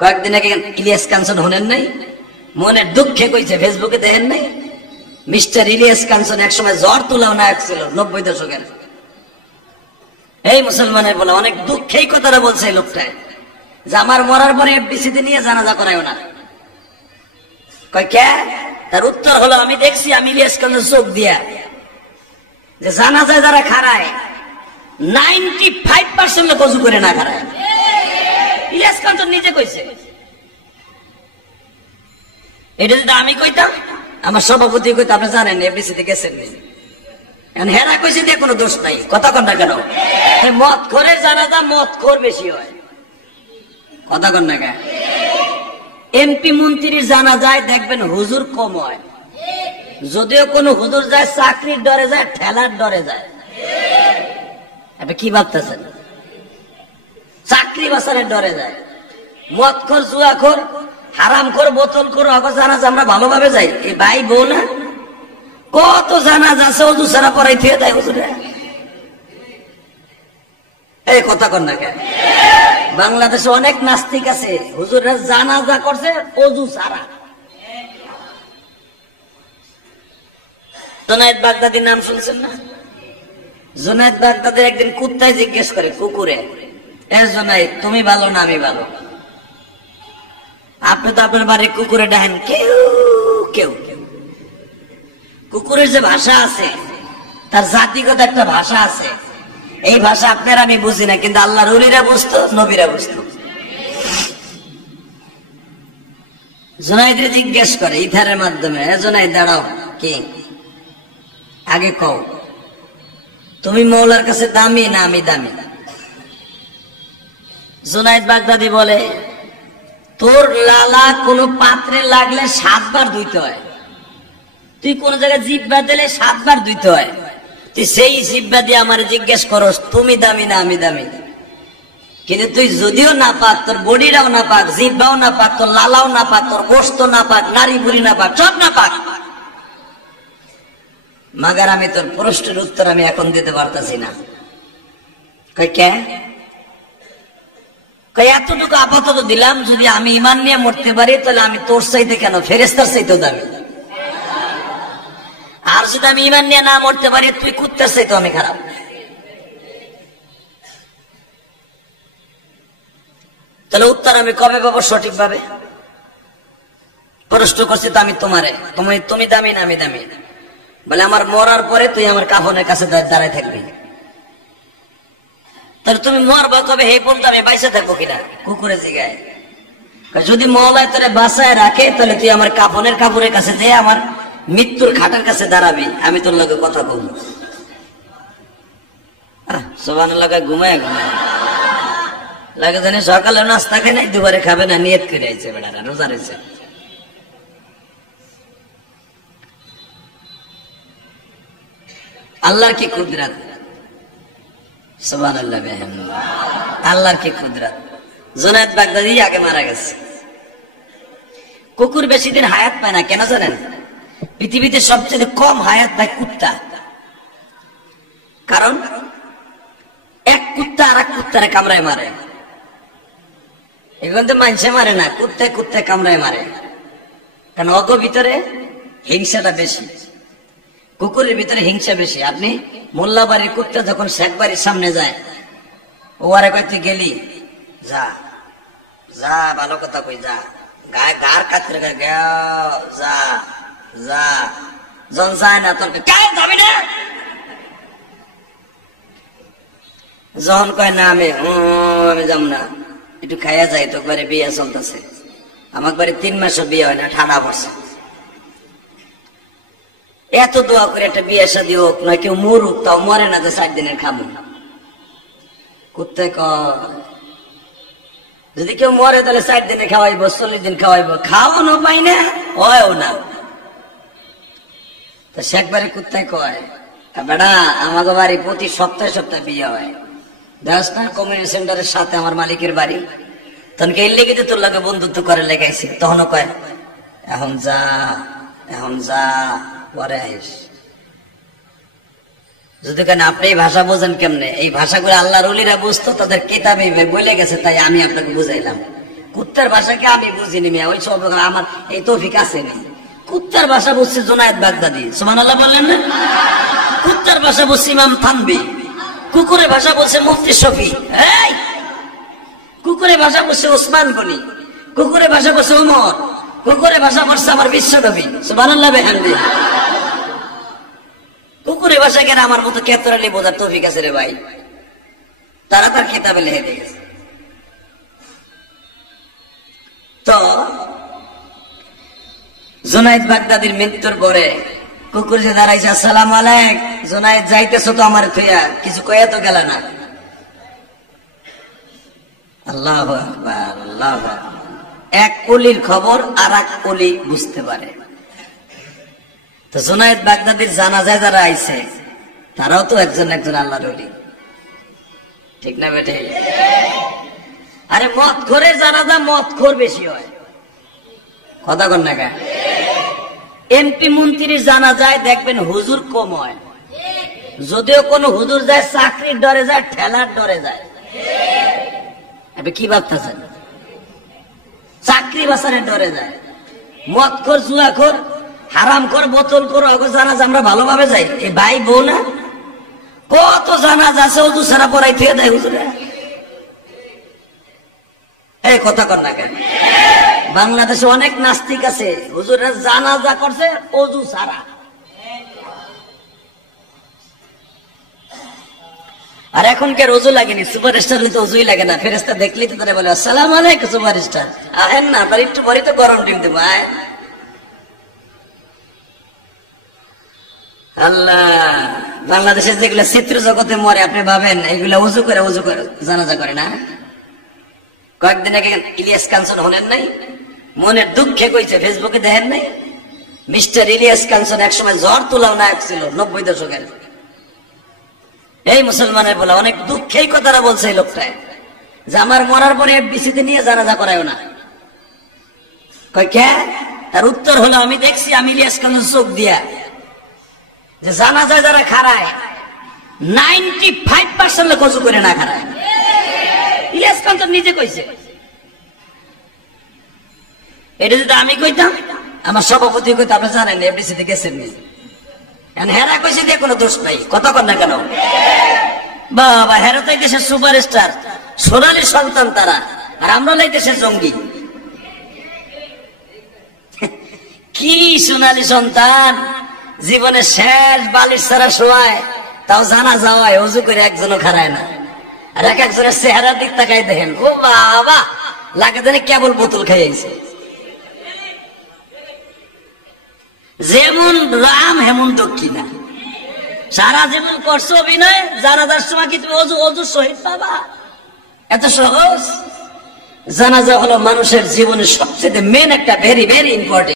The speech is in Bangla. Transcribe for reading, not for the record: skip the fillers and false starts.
কয়েকদিন আগে ইলিয়াস কাঞ্চন হলেন নাই, মনের দুঃখে কইছে, ফেসবুকে দেখেন নাই, মিস্টার ইলিয়াস কাঞ্চন একসময় জ্বর তোলাও নায়ক ছিল 90 দশকের। এই মুসলমানের বলে অনেক দুঃখেই কথাটা বলছে এই লোকটায়, যে আমার মরার পরে এফডিসিতে নিয়ে জানাজা করায় না। কয় কে? তার উত্তর হলো, আমি দেখছি আমি ইলিয়াস কাঞ্চন চোখ দিয়া যে জানাজায় যারা খাড়ায় 95% লোক অজু করে না খাড়ায়। ইলিয়াস কাঞ্চন নিজে কইছে। এটা যদি আমি কইতাম, আমার সভাপতি কইতো, আপনি জানেন এফডিসিতে গেছেন, হেরা কইছে দিয়ে কোনো দোষ নাই। কথা কন না কেন? মদ করে জানাজা মদ খোর বেশি হয়। কথা কন না কেন? এমপি মন্ত্রীর জানা যায় দেখবেন হুজুর কম হয়, যদিও কোন হুজুর যায় চাকরির ডরে যায়, ঠেলার ডরে যায়। আপনি কি ভাবতেছেন? চাকরি বাঁচানোর ডরে যায়। মদ খোর, জুয়া খোর, হারাম খোর, বোতল খোর জানাজা আমরা ভালোভাবে যাই। এই ভাই বউ না কত জানাজা আছে অজু ছাড়া পড়াই থিয়ে দেয় হুজুরে। এই কথা কন না কেন? বাংলাদেশে অনেক নাস্তিক আছে, হুজুররা জানাজা করছে অজু ছাড়া। জুনায়েদ বাগদাদির নাম শুনছেন না? জুনায়েদ বাগদাদি একদিন কুত্তায় জিজ্ঞেস করে কুকুরে, এ জুনায়েদ তুমি ভালো না আমি ভালো? আপনি তো আপনার বাড়ির কুকুরে ডাকেন কেউ কেউ। কুকুরের যে ভাষা আছে, তার জাতিগত একটা ভাষা আছে, এই ভাষা আপনার আমি বুঝি না, কিন্তু আল্লাহর ওলিরা বুঝতো, নবীরা বুঝতো। জুনায়েদরে জিজ্ঞেস করে ইথারের মাধ্যমে, জুনায়েদ দাঁড়াও, কি আগে কও, তুমি মৌলার কাছে দামি না আমি দামি? জুনায়েদ বাগদাদি বলে, তোর লালা কোন পাত্রে লাগলে 7 বার ধুইতে হয়, তুই কোন জায়গায় জিব্বা দিলে 7 বার ধুইতে হয়, তুই সেই জিব্বা দিয়ে আমার জিজ্ঞেস করস তুমি দামি না আমি দামি? কিন্তু তুই যদিও না পাক, তোর বডিটাও না পাক, জিব্বাও না পাক, তোর লালাও না পাক, তোর গোশত না পাক, নারী বুড়ি না পাক, সব না পাক, মাগার আমি তোর প্রশ্নের উত্তর আমি এখন দিতে পারতাছি না। কই কে? কই এতটুকু আপাতত দিলাম, যদি আমি ঈমান নিয়ে মরতে পারি তাহলে আমি তোর চাইতে কেন ফেরেশতার চাইতেও দামি, আর যদি আমি ঈমান নিয়ে না মরতে পারি তুই কুত্তার চাইতেও আমি খারাপ। তাহলে উত্তর আমি কবে পাবো সঠিকভাবে? প্রশ্ন করছি তো আমি তোমারে, তুমি দামি না আমি দামি? বলে আমার মরার পরে তুই আমার কাফনের কাছে দাঁড়ায় থাকবি। তাহলে তুমি মরবা কবে? হে পর্যন্ত আমি বাইসে থাকবো কিনা? কুকুরে জিগায়। যদি মওলায় তোরে বাঁচায় রাখে তাহলে তুই আমার কাপড়ের কাছে যে আমার মৃত্যুর খাটের কাছে দাঁড়াবি, আমি তোর লগে কথা বলবো। সুবহানাল্লাহ, ঘুমায় লাগে জানি সকালে নাস্তা খাই নাই, দুবারে খাবে না, নিয়ত করে আইছে, বেড়ারা রোজা রয়েছে। আল্লাহর কি কুদরত, সুবহানাল্লাহ, আল্লাহর কি কুদরত। জুনায়েদ বাগদাদি আগে মারা গেছে। কুকুর বেশি দিন হায়াত পায় না, কেন জানেন? পৃথিবীতে সবচেয়ে কম হায়াত পায় কুত্তা। কারণ এক কুত্তা আর এক কুত্তারে কামড়ায় মারে। এখন তো মানুষে মারে না, কুত্তায় কামড়ায় মারে, কারণ অগ ভিতরে হিংসাটা বেশি, কুকুরের ভিতরে হিংসা বেশি। আপনি মোল্লা বাড়ির কুত্তা যখন শেখ বাড়ির সামনে যায়, ও আরে কয় তুই গেলি, যা যা, ভালো কথা কই, যা, গায়ে গার কাতরে যা যা, জন যায় না তোর যাবি না, যখন কয় না আমি যাব না, একটু খাইয়া যাই, তো বাড়ি বিয়ে চলতেছে, আমার বাড়ি 3 মাসও বিয়ে হয় না, ঠান্ডা পড়ছে, এত দোয়া করে একটা বিয়ে শাদী হোক না, কেউ মরুক, তাও মরে না যে 4 দিনের খাবো। কুত্তায় কয় যদি কেউ মরে তাহলে 4 দিনে খাওয়াইবো, 40 দিন খাওয়াইবো, খাওয়ানো পাই না, হয়ও না। তো শেখ বাড়ি কুত্তায় কয়, বেড়া আমাকে বাড়ি প্রতি সপ্তাহে বিয়ে হয়, দেখ না কমিউনিটি সেন্টারের সাথে আমার মালিকের বাড়ি, তখন কে লেগে তোর লাগে বন্ধুত্ব করে লেগাইছে, তখনও কয় এখন যা পরে আইস। যদি কেন আপনি এই ভাষা বোঝেন কেমনে? এই ভাষাগুলো আল্লাহর ওলিরা বুঝতো, তাদের কিতাবে বলে গেছে, তাই আমি আপনাকে বুঝাইলাম। কুত্তার ভাষাকে আমি বুঝিনি মিয়া, ওই সব আমার এই তৌফিক আছে নি। কুত্তার ভাষা বুঝছে জুনায়েদ বাগদাদি, সুবহানাল্লাহ বললেন না? কুত্তার ভাষা বুঝছে ইমাম থানভী, কুকুরের ভাষা বলছে মুফতি শফি, এই কুকুরের ভাষা বলছে ওসমান গনি, কুকুরের ভাষা বলছে ওমর, কুকুরের ভাষা বলছে আমার বিশ্বনবী, সুবহানাল্লাহ বিহামদিহি। কুকুরের ভাষা কেন আমার মতো কেতরালি বোঝার তৌফিক আছে রে ভাই? তারা তার কিতাবে লিখে দিয়েছে। তো জুনায়েদ বাগদাদির মৃত্যুর পরে কুকুর যে দাঁড়াইছে, আসসালামু আলাইকুম, জুনায়েদ যাইতেছো তো আমার থইয়া, কিছু কইয়া তো গেল না। আল্লাহু আকবার, আল্লাহু আকবার। এক কলির খবর আর এক কলি বুঝতে পারে। তো জুনায়েদ বাগদাদির জানাজায় যারা আইছে তারাও তো একজন একজন আল্লাহর ওলি, ঠিক না বেটে? আরে মদ খোরের জানাজা মদ খোর বেশি হয়, কথা কন না কেন? এমপি মন্ত্রীর জানাজায় দেখবেন হুজুর কম হয়, যদিও কোন হুজুর যায় চাকরির ডরে যায়, ঠেলার ডরে যায়। আপনি কি ভাবতেছেন? চাকরি বাসারের ডরে যায়। মদ খোর, জুয়া খোর, হারাম খোর, বোতল খোর, অগো জানাজা আমরা ভালোভাবে যাই। এই ভাই বউ না, কত জানাজা আছে ওজু ছাড়া পড়াই থেকে দেয় হুজুরে। এই কথা কর না কেন? বাংলাদেশে অনেক নাস্তিক আছে, হুজুরের জানাজা করছে ওজু ছাড়া। আর এখন কে রোজু লাগেনি, সুপারস্টার তো ওজুই লাগে না, ফেরেশতা দেখলেই তো তারা বলে আসসালামু আলাইকুম সুপারস্টার, আহেন না, আপনার একটু পরে তো গরম ডিম দেবো। আল্লাহ, বাংলাদেশে যেগুলো চিত্র জগতে মরে আপনি ভাবেন এগুলা উজু করে জানাজা করে না? কয়েকদিন আগে ইলিয়াস কাঞ্চন হলেন নাই, মনের দুঃখে কইছে, ফেসবুকে দেখেন নাই? মিস্টার ইলিয়াস কাঞ্চন একসময় জ্বর তোলাও নায়ক ছিল 90 দশকের। এই মুসলমানের বলা অনেক দুঃখে এই কথাটা বলছে এই লোকটায়, যে আমার মরার পরে এফডিসিতে নিয়ে জানাজা করায় না। কয় কে? তার উত্তর হলো, আমি দেখছি আমি ইলিয়াস কাঞ্চন চোখ দিয়া যে জানাজা যারা খারায় 95% লোক ওযু করে না খারায়। ইলিয়াস কাঞ্চন নিজে কইছে। এটা যদি আমি কইতাম, আমার সভাপতি কইতে, আপনি জানেন এফডিসিতে গেছেন নি, হেরা কইছে দিয়ে কোনো দোষ নাই, কথা কর না কেন? বাবা, হেরা তো দেশের সুপারস্টার, সোনালী সন্তান তারা, আর আমরা লাই দেশের জঙ্গি। কি সোনালী সন্তান, জীবনে শেষ বালিশ ছাড়া শোয়ায়, তাও জানা যাওয়ায় ওযু করে একজনও খারায় না। আর এক একজনের চেহারার দিক তাকাই দেখেন, ও বাবা, লাগে জানি কেবল বোতল খাইছে। যেমন রাম হেমন দক্ষিণা, সারা জীবন করছো অভিনয়, জানাজার সময় কি তুমি অজু শহীদ পাবা? এত সহজ? জানাজা হলো মানুষের জীবনের সবচেয়ে মেন একটা ভেরি ভেরি ইম্পর্টেন্ট।